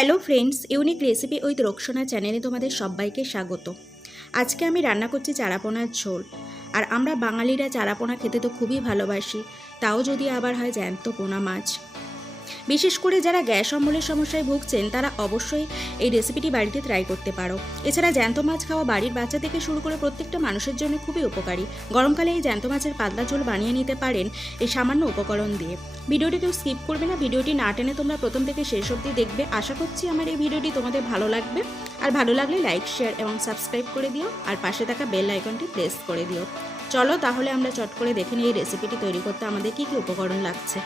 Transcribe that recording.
Hello friends, unique recipe with Roksana চ্যানেলে তোমাদের সবাইকে স্বাগত। আজকে আমি রান্না করছি চারাপোনার ঝোল। আর আমরা বাঙালিরা চারাপোনা খেতে তো খুবই ভালোবাসি, তাও যদি আবার হয় জ্যান্ত পোনা মাছ। বিশেষ করে যারা গ্যাস অম্বলের সমস্যায় ভুগছেন তারা অবশ্যই এই রেসিপিটি বাড়িতে ট্রাই করতে পারো। এছাড়া জ্যান্ত মাছ খাওয়া বাড়ির বাচ্চা থেকে শুরু করে প্রত্যেকটা মানুষের জন্য খুবই উপকারী। গরমকালে এই জ্যান্ত মাছের পাতলা ঝোল বানিয়ে নিতে পারেন এই সামান্য উপকরণ দিয়ে। ভিডিওটি কেউ স্কিপ করবে না, ভিডিওটি না টেনে তোমরা প্রথম থেকে শেষ অবধি দেখবে। আশা করছি আমার এই ভিডিওটি তোমাদের ভালো লাগবে। আর ভালো লাগলে লাইক, শেয়ার এবং সাবস্ক্রাইব করে দিও, আর পাশে থাকা বেল আইকনটি প্রেস করে দিও। চলো তাহলে আমরা চট করে দেখে নিই এই রেসিপিটি তৈরি করতে আমাদের কী কী উপকরণ লাগছে।